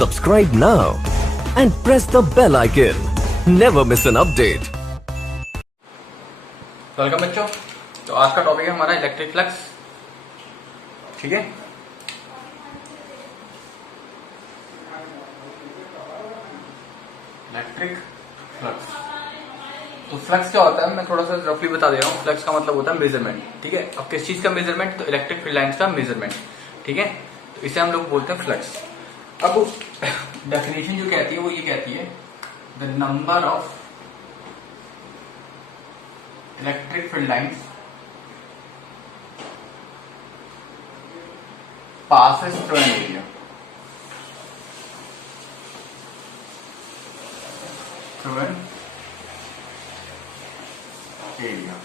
Subscribe now and press the bell icon. Never miss an update. Welcome बच्चों। तो आज का टॉपिक है हमारा इलेक्ट्रिक फ्लक्स। ठीक है, इलेक्ट्रिक फ्लक्स। तो फ्लक्स क्या होता है मैं थोड़ा सा रफली बता दे रहा हूँ। फ्लक्स का मतलब होता है मेजरमेंट। ठीक है, अब किस चीज का मेजरमेंट? तो इलेक्ट्रिक फील्ड लाइंस का मेजरमेंट। ठीक है, तो इसे हम लोग बोलते हैं फ्लक्स। अब डेफिनेशन जो कहती है वो ये कहती है the number of electric field lines passes through an area. Through an area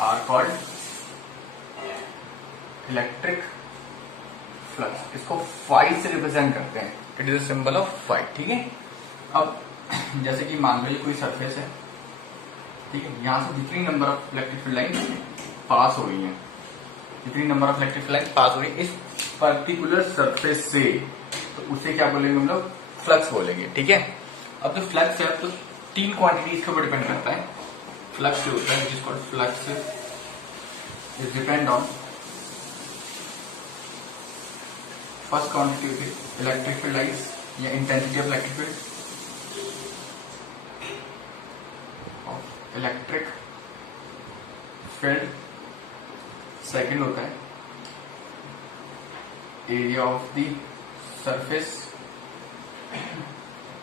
are called electric flux. इसको phi से रिप्रेजेंट करते हैं। It is a symbol of phi। ठीक है, अब जैसे कि मान लो ये कोई सरफेस है। ठीक है, यहां से जितनी number of electric field line pass हो रही है, जितनी number of electric line pass हो रही है इस पर्टिकुलर सरफेस से, तो उसे क्या बोलेंगे हम लोग? फ्लक्स बोलेंगे। ठीक है, अब जो फ्लक्स है तो तीन क्वांटिटीज के ऊपर डिपेंड करता है। फ्लक्स जो होता है जिसको flux is depend on first quantity होती है इलेक्ट्रिक फील्ड लाइंस या intensity of electric field, electric field. Second होता है एरिया ऑफ द सरफेस,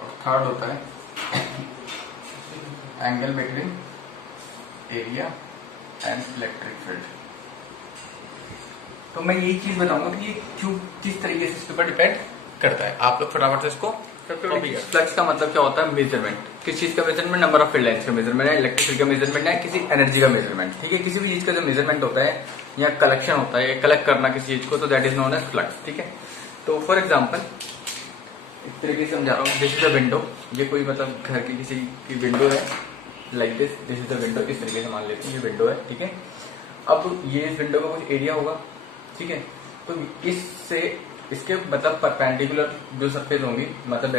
और थर्ड होता है angle between area and electric field. तो मैं यही चीज बताऊंगा कि ये क्यों किस तरीके से इसके ऊपर डिपेंड करता है। आप लोग फटाफट से इसको फ्लक्स का मतलब क्या होता है? मेजरमेंट। किस चीज का measurement? Number of field lines का मेजरमेंट है, इलेक्ट्रिक फील्ड का मेजरमेंट है, किसी एनर्जी का मेजरमेंट। ठीक है, किसी भी चीज का जो मेजरमेंट होता है या कलेक्शन होता है, कलेक्ट करना किसी चीज को, तो that is known as flux. ठीक है, तो फॉर एग्जांपल एक तरीके से समझा रहा हूँ। This is a window. ये कोई मतलब घर की किसी की विंडो है, like this is a window. इस तरीके से मान लेते हैं ये विंडो है। ठीक है, अब ये इस विंडो का कुछ एरिया होगा। ठीक है, तो इससे इसके मतलब परपेंडिकुलर जो सरफेस होंगी, मतलब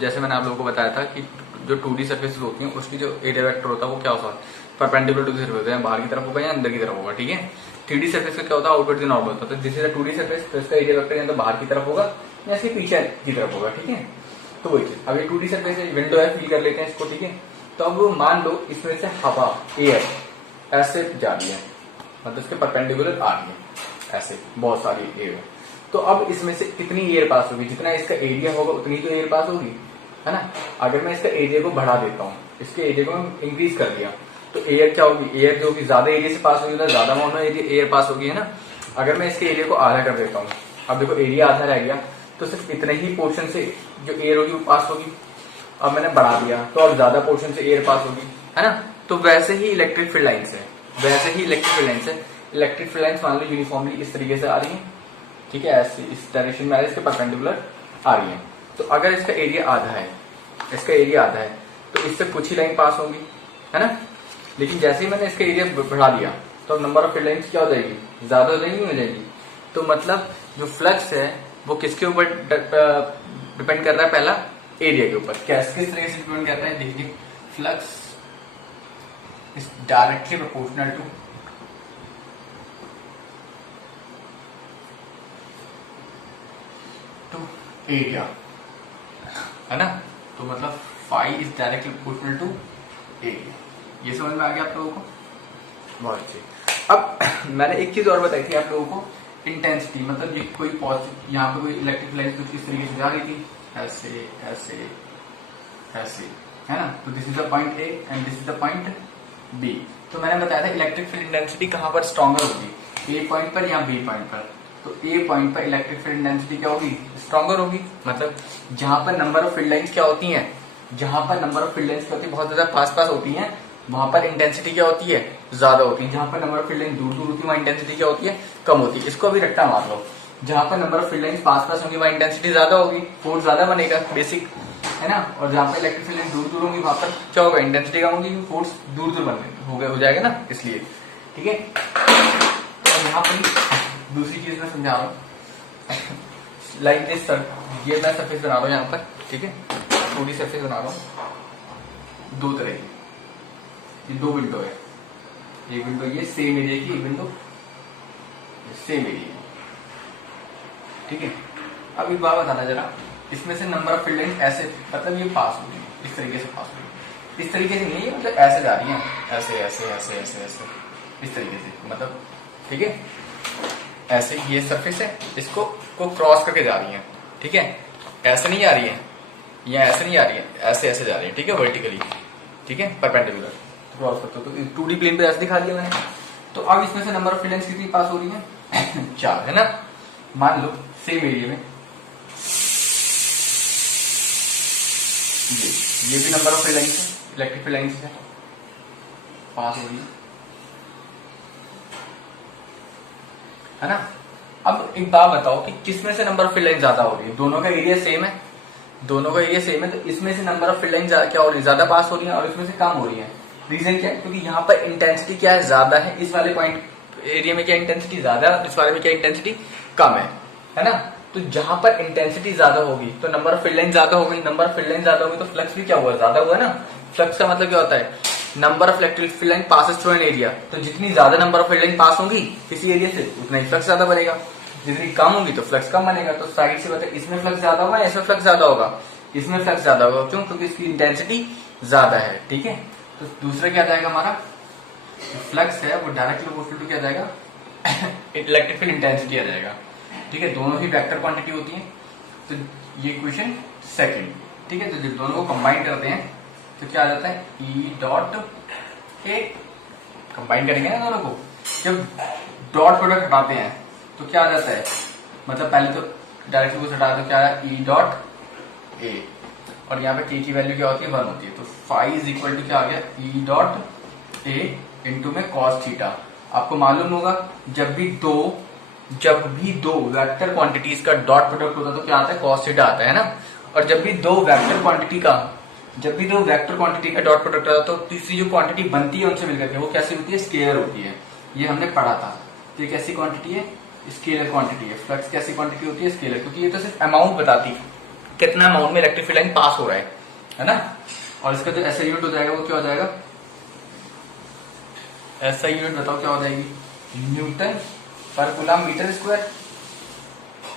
जैसे मैंने आप लोगों को बताया था कि जो 2D सरफेस होती हैं उसकी जो एरिया वेक्टर होता है वो क्या होता है? परपेंडिकुलर टू द सरफेस होता है, बाहर की तरफ होगा या अंदर की तरफ होगा। ठीक है, 3D सरफेस का क्या होता है? आउटवर्ड टू नॉर्मल होता है। This is a 2D surface, तो इसका एरिया वेक्टर या तो बाहर की तरफ होगा या इसके पीछे की तरफ होगा। ठीक है, तो वही चीज। अब ये 2D सरफेस विंडो है, फील कर लेते हैं इसको। ठीक है, तो अब मान लो इसमें से हवा, एयर ऐसे जा रही है, मतलब इसके परपेंडिकुलर आ रही है, ऐसे बहुत सारी एयर। तो अब इसमें से कितनी एयर पास होगी? जितना इसका एरिया होगा उतनी तो एयर पास होगी, है ना। अगर मैं इसका एरिया को बढ़ा देता हूँ, इसके एरिया को इंक्रीज कर दिया, तो एयर क्या होगी? एयर जो कि ज्यादा एरिया से पास होगी, तो ज्यादा अमाउंट में एयर पास होगी, है ना। अगर मैं इसके एरिया को आधा कर देता हूँ, अब देखो एरिया आधा रह गया, तो सिर्फ इतने ही पोर्शन से जो एयर होगी वो पास होगी। अब मैंने बढ़ा दिया तो अब ज्यादा पोर्शन से एयर पास होगी, है ना। तो वैसे ही इलेक्ट्रिक फील्ड लाइन्स है, वैसे ही इलेक्ट्रिक फील्ड लाइन्स है। इलेक्ट्रिक फील्ड लाइन्स मान लो यूनिफॉर्मली इस तरीके से आ रही है। ठीक है, ऐसे इस डायरेक्शन में आ रही है, इसके परपेंडिकुलर आ रही है। तो अगर इसका एरिया आधा है, इसका एरिया आधा है, तो इससे कुछ ही लाइन पास होगी, है ना। लेकिन जैसे ही मैंने इसका एरिया बढ़ा दिया तो अब नंबर ऑफ फील्ड लाइन्स क्या हो जाएगी? ज्यादा हो जाएगी, हो जाएगी। तो मतलब जो फ्लक्स है वो किसके ऊपर डिपेंड कर रहा है? पहला एरिया के ऊपर। किस तरीके से डिपेंड करता है? देखिए, flux is directly proportional to area, है ना। तो मतलब phi is directly proportional to area. ये समझ में आ गया आप लोगों को? बहुत अच्छी। अब मैंने एक चीज और बताई थी आप लोगों को, इंटेंसिटी। मतलब ये कोई यहाँ पे कोई इलेक्ट्रिक लाइन कुछ इस तरीके से जा रही थी, ऐसे ऐसे ऐसे, है ना। तो this is the point A and this is the point B. तो मैंने बताया था इलेक्ट्रिक फील्ड इंटेंसिटी कहाँ पर स्ट्रॉन्गर होगी? ए पॉइंट पर या बी पॉइंट पर? तो ए पॉइंट पर इलेक्ट्रिक फील्ड इंटेंसिटी क्या होगी? स्ट्रॉन्गर होगी। मतलब जहां पर नंबर ऑफ फील्ड लाइंस क्या होती हैं, जहां पर नंबर ऑफ फील्ड लाइंस क्या होती है? बहुत ज्यादा पास पास होती हैं, वहां पर इंटेंसिटी क्या होती है? ज्यादा होती है। जहां पर नंबर ऑफ फील्ड लाइन दूर दूर होती है वहां इंटेंसिटी क्या होती है? कम होती है। इसको अभी रट्टा मार लो, जहां पर number of field lines pass पास होंगी वहां इंटेंसिटी ज्यादा होगी, फोर्स ज्यादा बनेगा, बेसिक, है ना। और जहां पर इलेक्ट्रिक फील्ड लाइन दूर दूर होंगी वहां पर क्या होगा? इंटेंसिटी कम होगी, फोर्स दूर दूर हो जाएगा ना, इसलिए। ठीक है, और यहाँ पर दूसरी चीज मैं समझा रहा हूँ, लाइक दिस ये मैं सरफेस बना रहा हूँ यहाँ पर, ठीक है, 2D सरफेस बना रहा हूँ दो तरह की, ये दो विंडो है, एक विंडो ये सेम एरिया की, एक विंडो सेम एरिया की, ठीक है। अब एक बात बताना जरा, इसमें से नंबर ऑफ फील्ड लाइंस ऐसे, मतलब ये पास हो रही इस तरीके से पास हो रही, इस तरीके से नहीं है, मतलब ऐसे जा रही है, ऐसे ऐसे ऐसे ऐसे ऐसे इस तरीके से, मतलब ठीक है, ऐसे ये सरफेस है, इसको क्रॉस करके जा रही है, ठीक है, ऐसे नहीं आ रही है या ऐसे नहीं आ रही है, ऐसे ऐसे जा रही है, ठीक है, वर्टिकली, ठीक है, परपेंडिकुलर क्रॉस करते हो तो 2D प्लेन पे ऐसे दिखा दिया मैंने। तो अब इसमें से नंबर ऑफ फील्ड लाइंस कितनी पास हो रही है 4, है ना। मान लो सेम एरिया में ये भी नंबर ऑफ फील्ड लाइंस है, इलेक्ट्रिक फील्ड लाइंस है, पास हो रही है ना। अब एक बात बताओ कि किसमें से नंबर ऑफ फील्ड लाइन ज्यादा हो रही है, दोनों का एरिया सेम है, दोनों का एरिया सेम है, तो इसमें से नंबर ऑफ फील्ड लाइन क्या हो रही है, ज्यादा पास हो रही है, और इसमें से कम हो रही है। रीजन क्या है, क्योंकि यहाँ पर इंटेंसिटी क्या है, ज्यादा है, इस वाले पॉइंट एरिया में क्या इंटेंसिटी ज्यादा है, इस वाले में क्या इंटेंसिटी कम है ना। तो जहां पर इंटेंसिटी ज्यादा होगी तो नंबर ऑफ फील्ड लाइन ज्यादा होगी, नंबर ऑफ फील्ड लाइन ज्यादा होगी तो फ्लक्स भी क्या हुआ, ज्यादा हुआ ना। फ्लक्स का मतलब क्या होता है, number of electric field line passes through an area, तो जितनी ज्यादा नंबर ऑफ फील्ड लाइन पास होगी किसी एरिया से उतना ही फ्लक्स ज्यादा बनेगा, जितनी कम होगी तो फ्लक्स कम बनेगा। तो साइड से बताए इसमें फ्लक्स ज्यादा होगा, इसमें फ्लक्स ज्यादा होगा, इसमें फ्लक्स ज्यादा होगा, क्यों, क्योंकि इसकी इंटेंसिटी ज्यादा है, ठीक है। तो दूसरा क्या जाएगा हमारा, फ्लक्स है वो डायरेक्टली प्रोपोर्शनल टू क्या जाएगा इलेक्ट्रिक फील्ड इंटेंसिटी आ जाएगा, ठीक है, दोनों ही वेक्टर क्वांटिटी होती है। तो ये क्वेश्चन सेकंड, ठीक है। तो जब दोनों को कंबाइन करते हैं तो क्या आ जाता है, ई डॉट ए, कंबाइन करेंगे ना दोनों को, जब डॉट प्रोडक्ट हटाते हैं तो क्या आ जाता है, मतलब पहले तो डायरेक्टली को हटा दो, क्या है ई डॉट ए, और यहाँ पे के की वैल्यू क्या होती है 1 होती है, तो फाई इज इक्वल टू क्या आ गया, ई डॉट ए इंटू में कॉस थीटा। आपको मालूम होगा जब भी दो वेक्टर क्वांटिटीज का डॉट प्रोडक्ट होता है तो क्या आता है, कॉस थीटा आता है ना। और जब भी दो वेक्टर क्वांटिटी का डॉट प्रोडक्ट आता है तो तीसरी जो क्वांटिटी बनती है उनसे मिलकर के वो कैसी होती है, स्केलर होती है। ये हमने पढ़ा था, तो ये कैसी क्वांटिटी है, स्केलर क्वांटिटी है। फ्लक्स कैसी क्वांटिटी होती है, स्केलर, क्योंकि ये तो सिर्फ अमाउंट बताती है कितना अमाउंट में इलेक्ट्रिक फील्ड लाइन पास हो रहा है ना। और इसका जो ऐसा यूनिट हो जाएगा वो क्या हो जाएगा, ऐसा यूनिट बताओ क्या हो जाएगी, न्यूटन पर कूलम मीटर स्क्वायर,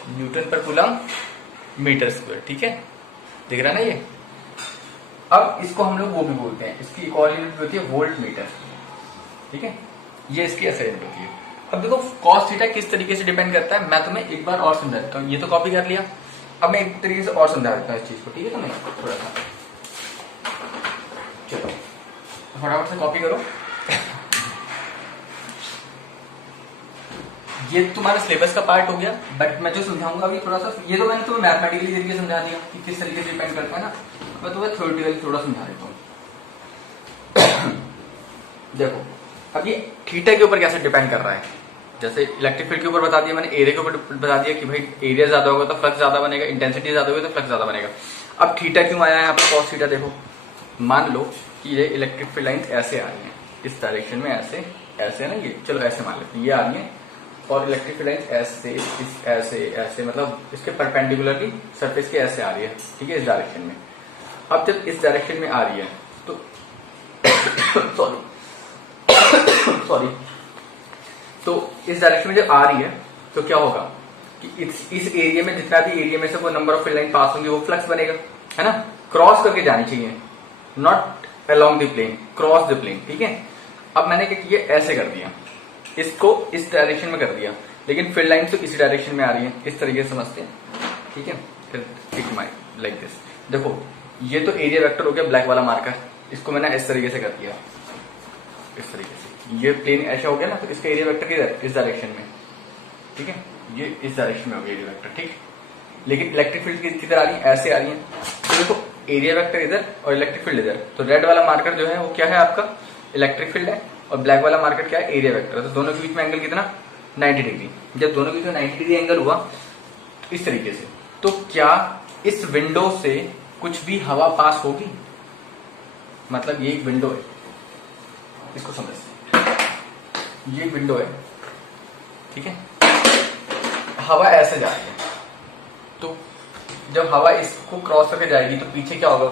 न्यूटन पर कूलम मीटर स्क्वायर, ठीक है, दिख रहा है ना ये। अब इसको हम लोग वो भी बोलते हैं, इसकी एक और यूनिट होती है वोल्ट मीटर, ठीक है, ये इसकी ऐसा यूनिट होती है। अब देखो कॉस थीटा किस तरीके से डिपेंड करता है, मैं तुम्हें एक बार और समझा देता हूँ, ये तो कॉपी कर लिया, अब मैं एक तरीके से और समझा देता हूँ इस चीज को, ठीक है, तुम्हें थोड़ा सा, चलो फटाफट से कॉपी करो। ये तुम्हारा सिलेबस का पार्ट हो गया, बट मैं जो समझाऊंगा अभी थोड़ा सा, ये तो मैंने तुम्हें मैथमेटिकली तरीके समझा दिया कि किस तरीके से डिपेंड करता है ना, मैं तुम्हें थ्योरेटिकली थोड़ा समझा देता हूँ। देखो अब ये थीटा के ऊपर कैसे डिपेंड कर रहा है, जैसे इलेक्ट्रिक फील्ड के ऊपर बता दिया मैंने, एरिया के ऊपर बता दिया कि भाई एरिया ज्यादा होगा तो फ्लक्स ज्यादा बनेगा, इंटेंसिटी ज्यादा होगी तो फ्लक्स ज्यादा बनेगा। अब थीटा क्यों आया है यहाँ पर कॉस थीटा, देखो मान लो कि ये इलेक्ट्रिक फील्ड लाइंस ऐसे आ रही है, इस डायरेक्शन में ऐसे ऐसे ना, ये चलो ऐसे मान लेते हैं, ये आ रही है, और इलेक्ट्रिक फील्ड लाइंस ऐसे ऐसे ऐसे, मतलब इसके परपेंडिकुलरली सरफेस के ऐसे आ रही है, ठीक है, इस डायरेक्शन में। अब जब इस डायरेक्शन में आ रही है तो सॉरी तो इस डायरेक्शन में जब आ रही है तो क्या होगा कि इस एरिया में जितना भी एरिया में से वो नंबर ऑफ फील्ड लाइन पास होंगे वो फ्लक्स बनेगा, है ना, क्रॉस करके जानी चाहिए, not along the plane, cross the plane, ठीक है। अब मैंने क्या किया, ऐसे कर दिया, इसको इस डायरेक्शन में कर दिया, लेकिन फील्ड लाइन तो इसी डायरेक्शन में आ रही है, इस तरीके से समझते हैं, ठीक है। फिर टिक माई लाइक दिस, देखो ये तो एरिया वेक्टर हो गया ब्लैक वाला मार्कर, इसको मैंने इस तरीके से कर दिया, इस तरीके से, ये प्लेन ऐसा हो गया ना, तो इसका एरिया वेक्टर किधर, इस डायरेक्शन में, ठीक है, ये इस डायरेक्शन में हो गया एरिया वेक्टर, ठीक। लेकिन इलेक्ट्रिक फील्ड किधर आ रही है, ऐसे आ रही है, तो देखो एरिया वेक्टर इधर और इलेक्ट्रिक फील्ड इधर, तो रेड वाला मार्कर जो है वो क्या है आपका, इलेक्ट्रिक फील्ड है, और ब्लैक वाला मार्कर क्या है, एरिया वेक्टर। तो दोनों के बीच में एंगल कितना, 90 डिग्री। जब दोनों के बीच में 90 डिग्री एंगल हुआ तो इस तरीके से, तो क्या इस विंडो से कुछ भी हवा पास होगी, मतलब ये एक विंडो है, इसको समझते, ये विंडो है, ठीक है, हवा ऐसे जा रही है, तो जब हवा इसको क्रॉस करके जाएगी तो पीछे क्या होगा,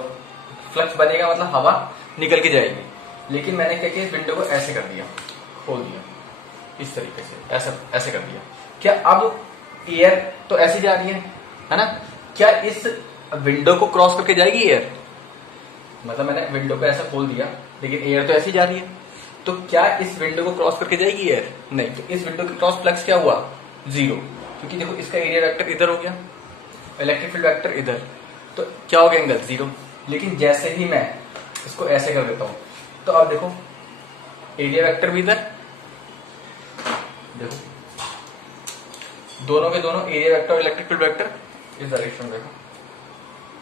फ्लक्स बनेगा, मतलब हवा निकल के जाएगी। लेकिन मैंने क्या किया, इस विंडो को ऐसे कर दिया, खोल दिया इस तरीके से, ऐसे कर दिया। क्या अब एयर तो ऐसी जा रही है ना, क्या इस विंडो को क्रॉस करके जाएगी एयर? मतलब मैंने विंडो को ऐसा खोल दिया लेकिन एयर तो ऐसी जा रही है, तो क्या इस विंडो को क्रॉस करके जाएगी एयर? नहीं। तो इस विंडो के क्रॉस फ्लक्स क्या हुआ, 0, क्योंकि देखो इसका एरिया वेक्टर इधर हो गया, इलेक्ट्रिक फील्ड वेक्टर इधर, तो क्या हो गया एंगल 0। लेकिन जैसे ही मैं इसको ऐसे कर देता हूं तो अब देखो एरिया वेक्टर भी इधर, देखो दोनों के दोनों एरिया वेक्टर और इलेक्ट्रिक फील्ड वेक्टर इस डायरेक्शन में, देखो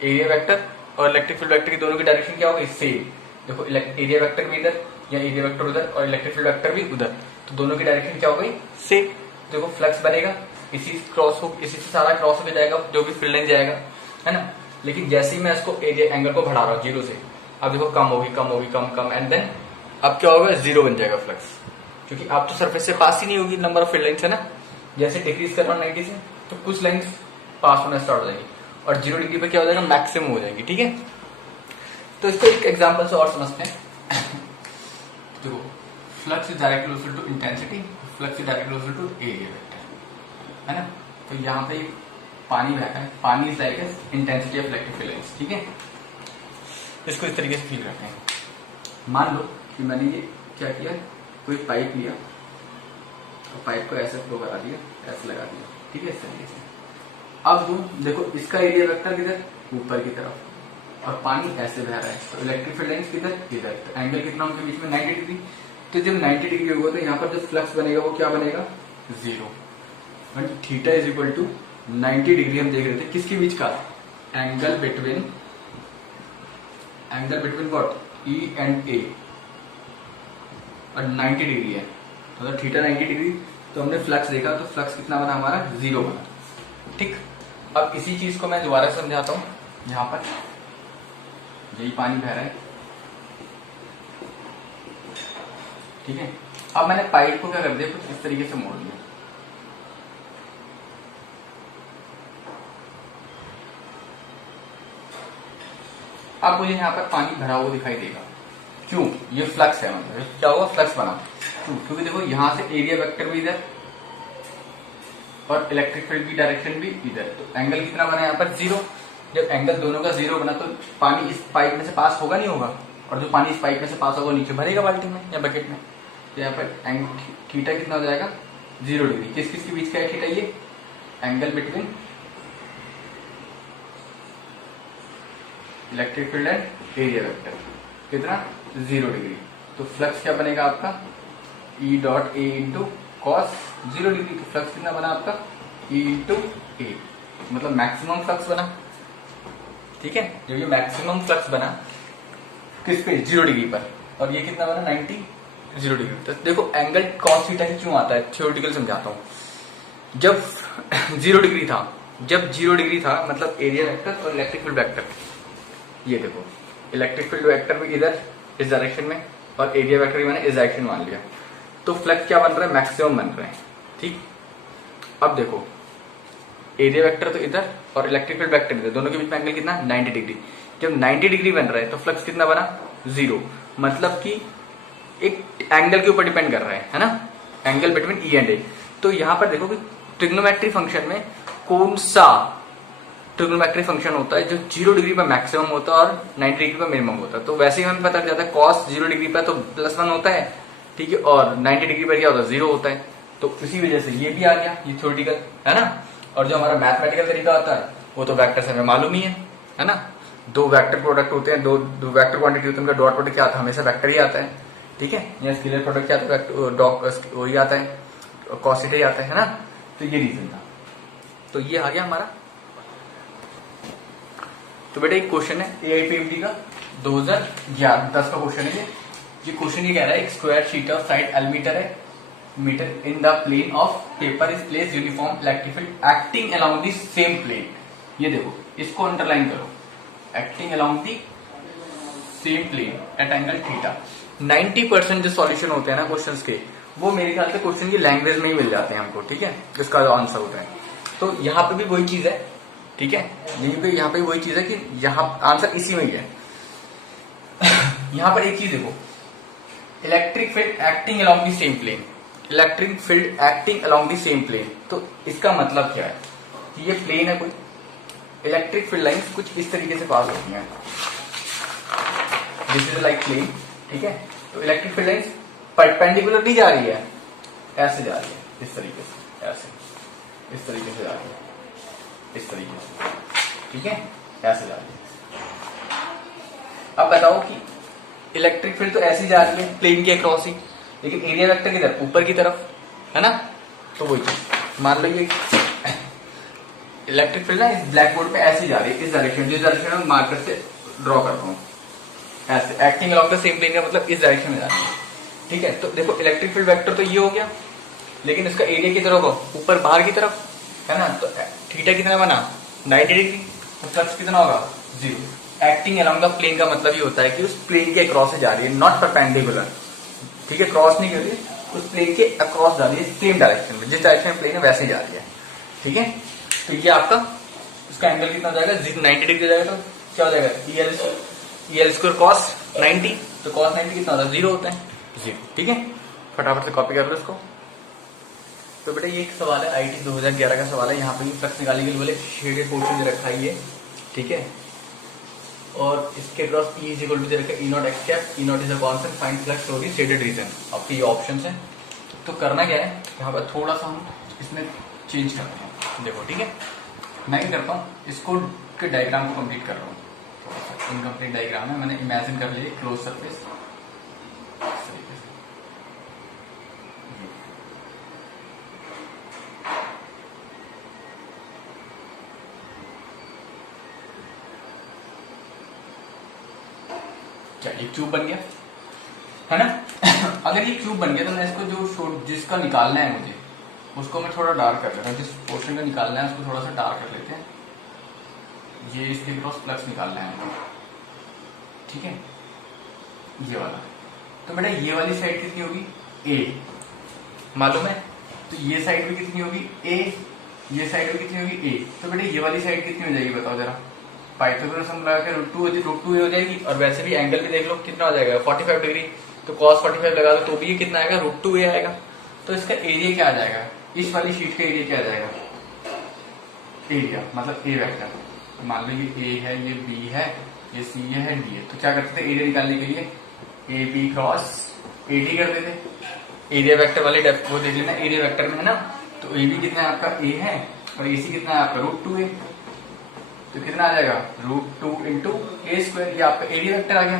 एरिया वेक्टर और इलेक्ट्रिक फील्ड वेक्टर की दोनों की डायरेक्शन क्या होगी, सेम। देखो एरिया वेक्टर भी इधर या एरिया वेक्टर उधर और इलेक्ट्रिक फील्ड वेक्टर भी उधर, तो दोनों की डायरेक्शन क्या हो गई, सेम। देखो फ्लक्स बनेगा, इसी से सारा क्रॉस होकर जाएगा, जो भी फील्ड लाइन जाएगा, है ना। लेकिन जैसे ही मैं इसको एरिया एंगल को बढ़ा रहा हूँ 0 से, अब देखो कम होगी कम एंड देन अब क्या होगा, 0 बन जाएगा फ्लक्स, क्योंकि अब तो सरफेस से पास ही नहीं होगी नंबर ऑफ फील्ड लाइन्स, है ना। जैसे डिक्रीज कर रहा हूँ 90 से तो कुछ लाइन्स पास होना स्टार्ट हो जाएगी और 0 डिग्री पे क्या हो जाएगा, मैक्सिमम हो जाएगी, ठीक है। तो इसको एक एग्जांपल से और समझते हैं। देखो flux is directly proportional to intensity, flux is directly proportional to area vector, है ना। तो यहाँ पे पानी बह रहा है, पानी is like intensity of electric field lines, ठीक है। इसको इस तरीके से फील करते हैं। मान लो कि मैंने ये क्या किया, कोई पाइप लिया और पाइप को ऐसे फ्लो करा दिया, ऐसे लगा दिया, ठीक है, इस तरीके से। अब देखो इसका एरिया वेक्टर किधर, ऊपर की तरफ, और पानी ऐसे बह रहा है, तो इलेक्ट्रिक फील्ड लाइन्स किधर, इधर। तो एंगल कितना उनके बीच में, 90 डिग्री। तो जब 90 डिग्री होगा तो यहाँ पर जो फ्लक्स बनेगा वो क्या बनेगा, 0। Theta is equal to 90 degree हम देख रहे थे किसके बीच का, angle between what, E and A, और 90 डिग्री है, तो थीटा 90 डिग्री। तो हमने फ्लक्स देखा, तो फ्लक्स कितना बना हमारा, 0 बना, ठीक। अब इसी चीज को मैं दोबारा समझाता हूं। यहां पर यही पानी बह रहा है, ठीक है। अब मैंने पाइप को क्या कर दिया, कुछ इस तरीके से मोड़ दिया, अब मुझे यहाँ पर पानी भरा हुआ दिखाई देगा, क्यों, ये फ्लक्स है, मतलब क्या होगा, फ्लक्स बना, क्यों, क्योंकि देखो यहां से एरिया वेक्टर भी इधर और इलेक्ट्रिक फील्ड की डायरेक्शन भी इधर, तो एंगल कितना बना यहाँ पर, 0। जब एंगल दोनों का 0 बना तो पानी इस पाइप में से पास होगा नहीं होगा, और जो पानी इस पाइप में से पास होगा नीचे भरेगा बाल्टी में या बकेट में, तो यहाँ पर थीटा कितना हो जाएगा, 0 डिग्री। किस किस के बीच का है थीटा, ये angle between electric field and area vector, कितना, 0 डिग्री। तो फ्लक्स क्या बनेगा आपका, E dot A into cos 0 degree. तो फ्लक्स कितना बना आपका, E इंटू ए, मतलब मैक्सिमम फ्लक्स बना, ठीक है। जब ये मैक्सिमम फ्लक्स बना किस पे, 0 डिग्री पर, और ये कितना बना, 90 0 डिग्री। तो देखो एंगल कॉस थीटा ही क्यों आता है, थ्योरेटिकल समझाता हूं। जब 0 डिग्री था, मतलब एरिया वेक्टर और इलेक्ट्रिक फील्ड वेक्टर, ये देखो इलेक्ट्रिक फील्ड वेक्टर भी इधर इस डायरेक्शन में और एरिया वेक्टर भी मैंने इस डायरेक्शन मान लिया, तो फ्लक्स क्या बन रहा है, मैक्सिमम बन रहा है, ठीक। अब देखो एरिया वेक्टर तो इधर और इलेक्ट्रिक फील्ड वेक्टर इधर, दोनों के बीच में एंगल कितना, 90 डिग्री। जब 90 डिग्री बन रहा है तो फ्लक्स कितना बना, 0, मतलब कि एक एंगल के ऊपर डिपेंड कर रहा है ना, एंगल बिटवीन ई एंड ए। तो यहां पर देखो कि ट्रिग्नोमेट्री फंक्शन में कौन सा ट्रिग्नोमेट्री फंक्शन होता है जो 0 डिग्री पर मैक्सिमम होता है और 90 डिग्री पर मिनिमम होता है। तो वैसे ही हमें पता चल जाता है कॉस 0 डिग्री पर तो +1 होता है, ठीक है, और 90 डिग्री पर क्या होता है, 0 होता है। तो इसी वजह से ये भी आ गया, ये थ्योरेटिकल है ना। और जो हमारा मैथमेटिकल तरीका होता है वो तो वेक्टर से हमें मालूम ही है ना। 2 वेक्टर प्रोडक्ट होते हैं, दो वेक्टर क्वांटिटी होती है, उनका डॉट प्रोडक्ट क्या आता है, हमेशा वेक्टर ही आता है, ठीक है। या स्केलर प्रोडक्ट क्या आता है, वही आता है, कॉस थीटा ही आता है ना। तो ये रीजन था, तो ये आ गया हमारा। तो बेटा एक क्वेश्चन है AIPMD का 2010 का क्वेश्चन है ये क्वेश्चन ये कह रहा है एक square sheet of side L metre in the plane of paper is place uniform electric field acting along the same plane. ये देखो इसको अंडरलाइन करो, acting along the same plane at angle theta. 90% जो सॉल्यूशन होते हैं ना questions के, वो मेरे ख्याल से क्वेश्चन की लैंग्वेज में ही मिल जाते हैं हमको, ठीक है, इसका जो आंसर होता है। तो यहाँ पे भी वही चीज है ठीक है, यहीं पे यहाँ पे वही चीज है कि यहाँ आंसर इसी में ही है। यहाँ पर एक चीज देखो, electric field acting along the same plane, electric field acting along the same plane, तो इसका मतलब क्या है कि ये प्लेन है कोई, इलेक्ट्रिक फील्ड लाइंस कुछ इस तरीके से पास होती हैं, दिस इज लाइक प्लेन, ठीक है। तो इलेक्ट्रिक फील्ड लाइंस परपेंडिकुलर नहीं जा रही है, ऐसे जा रही है, इस तरीके से, ऐसे इस तरीके से जा रही है, इस तरीके से, ठीक है, ऐसे जा रही है। अब बताओ कि इलेक्ट्रिक फील्ड तो ऐसी जा रही है प्लेन के अक्रॉस ही, लेकिन एरिया वेक्टर किधर, ऊपर की तरफ है ना। तो वही चीज मान लो ये इलेक्ट्रिक फील्ड ना इस ब्लैक बोर्ड पे ऐसी जा रही है, इस डायरेक्शन, जिस डायरेक्शन में मार्कर से ड्रॉ करता हूँ, ऐसे acting along the same plane का मतलब इस डायरेक्शन में जा रही है, ठीक है। तो देखो इलेक्ट्रिक फील्ड वेक्टर तो ये हो गया, लेकिन इसका एरिया किधर होगा, ऊपर बाहर की तरफ, है ना। तो थीटा कितना बना 90 डिग्री, तो फ्लक्स कितना होगा 0। एक्टिंग अलोंग द प्लेन का मतलब ये होता है कि उस प्लेन के अक्रॉस से जा रही है, नॉट परपेंडिकुलर, ठीक है, क्रॉस नहीं कर रही है, उस प्लेन के अक्रॉस जा रही है, सेम डायरेक्शन में, जिस डायरेक्शन में प्लेन है वैसे ही जा रही है, ठीक है। तो ये आपका उसका एंगल कितना हो जाएगा 90 डिग्री हो जाएगा, तो क्या हो जाएगा EL स्क्वायर कॉस 90, तो कॉस 90 कितना होता है 0 होता है, 0, ठीक है। फटाफट से कॉपी कर लो इसको। तो बेटा ये एक सवाल है IIT 2011 का सवाल है, यहाँ पे फ्लक्स निकालने के लिए बोले शेडेड पोर्शन दे रखा है ये, ठीक है, और इसके cross E is equal to दे रखा है E0 x cap, E0 is a constant, find flux through the shaded region. आपके ये ऑप्शंस हैं, तो करना क्या है, यहाँ पर थोड़ा सा हम इसमें चेंज करते हैं, देखो, ठीक है। मैं क्या करता हूँ, इसको के डायग्राम को कंप्लीट कर रहा हूँ, थोड़ा सा इनकम्प्लीट डायग्राम है, मैंने इमेजिन कर लिया क्लोज सरफेस, क्या ये क्यूब बन गया है ना। अगर ये क्यूब बन गया तो मैं इसको जो जिसका निकालना है मुझे, उसको मैं थोड़ा डार्क कर लेता हूँ, जिस पोर्शन का निकालना है उसको थोड़ा सा डार्क कर लेते हैं। ये इसके क्रॉस फ्लक्स निकालना है हमको, ठीक है, ये वाला। तो बेटा ये वाली साइड कितनी होगी A, मालूम है, तो ये साइड भी कितनी होगी A, ये साइड भी कितनी होगी A। तो बेटा ये वाली साइड कितनी हो जाएगी बताओ जरा, पाइथागोरस हम लगा के √2 हो जाएगी, और वैसे भी एंगल भी देख लो कितना हो जाएगा 45 डिग्री, तो cos 45 लगा दो तो भी ये कितना आएगा √2A आएगा। तो इसका एरिया क्या आ जाएगा, इस वाली शीट का एरिया क्या आ जाएगा, एरिया मतलब A वेक्टर, मान लो ये A है, ये B है, ये C है, D है। तो क्या करते थे एरिया निकालने के लिए AB क्रॉस AD कर देते, एरिया वेक्टर वाले वो देख लेना, एरिया वेक्टर में है ना, तो AB कितना है आपका A है, और AC कितना है आपका √2A, तो कितना आ जाएगा √2 इंटू A स्क्वायर, ये आपका एरिया वेक्टर आ गया,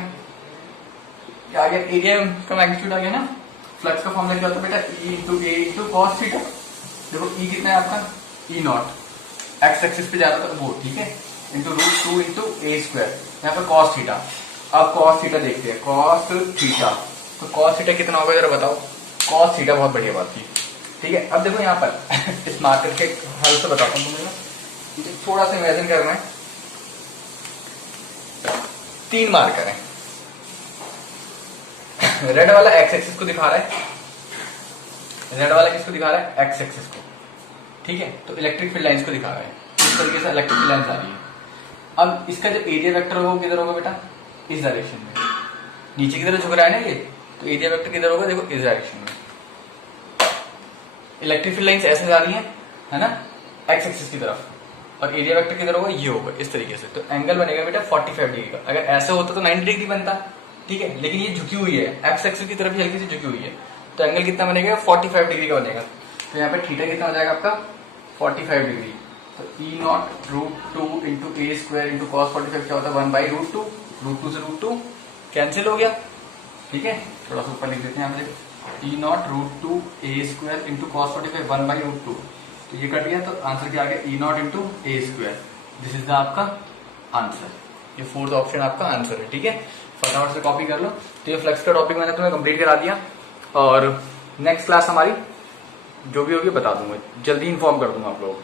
क्या आ गया, एरिया का मैग्नीट्यूड आ गया ना। फ्लक्स का फॉर्मूला क्या होता है बेटा, E into A into cos theta. देखो E कितना है आपका E0, एक्स एक्सिस पे जा रहा था वो, ठीक है, इंटू √2 इंटू A स्क्वायर, यहाँ पर कॉस थीटा। अब कॉस थीटा देखते हैं, कॉस थीटा, तो कॉस थीटा कितना होगा जरा बताओ, कॉस थीटा बहुत बढ़िया बात थी, ठीक है। अब देखो यहाँ पर इस मार्कर के हल से बताता हूँ तुम्हें, थोड़ा सा इमेजिन करना है, 3 मार्कर है, रेड वाला एक्स एक्सिस को दिखा रहा है, रेड वाला किसको दिखा रहा है, एक्स एक्सिस को, ठीक है। तो इलेक्ट्रिक फील्ड लाइंस को दिखा रहा है, इस तरीके से इलेक्ट्रिक फील्ड लाइंस आ रही है। अब इसका जो एरिया वेक्टर होगा किधर होगा बेटा, इस डायरेक्शन में, नीचे की तरफ झुक रहा है ना ये, तो एरिया वेक्टर किधर होगा, देखो इस डायरेक्शन में। इलेक्ट्रिक फील्ड लाइंस ऐसे जा रही है ना, एक्स एक्सिस की तरफ, और एरिया वेक्टर किधर होगा, ये होगा इस तरीके से। तो एंगल बनेगा बेटा 45 डिग्री का, अगर ऐसे होता तो 90 डिग्री बनता, ठीक है, लेकिन ये झुकी हुई है, एक्स एक्सिस की तरफ ही हल्की सी झुकी हुई है, तो एंगल कितना बनेगा 45 डिग्री का बनेगा। तो यहाँ पे थीटा कितना हो जाएगा आपका 45 डिग्री, तो E0 √2 into A square into cos 45 क्या होता है 1/√2, √2 से √2 कैंसिल हो गया, ठीक है। थोड़ा सा ऊपर लिख देते हैं यहाँ पे, E0 √2 A square into cos 45 1/√2, तो ये कट गया, तो आंसर क्या आ गया E0 into A square, this is the आपका आंसर, ये 4th ऑप्शन आपका आंसर है, ठीक है। फटाफट से कॉपी कर लो। तो ये फ्लक्स का टॉपिक मैंने तुम्हें कंप्लीट करा दिया, और नेक्स्ट क्लास हमारी जो भी होगी बता दूंगा, जल्दी इन्फॉर्म कर दूंगा आप लोगों को।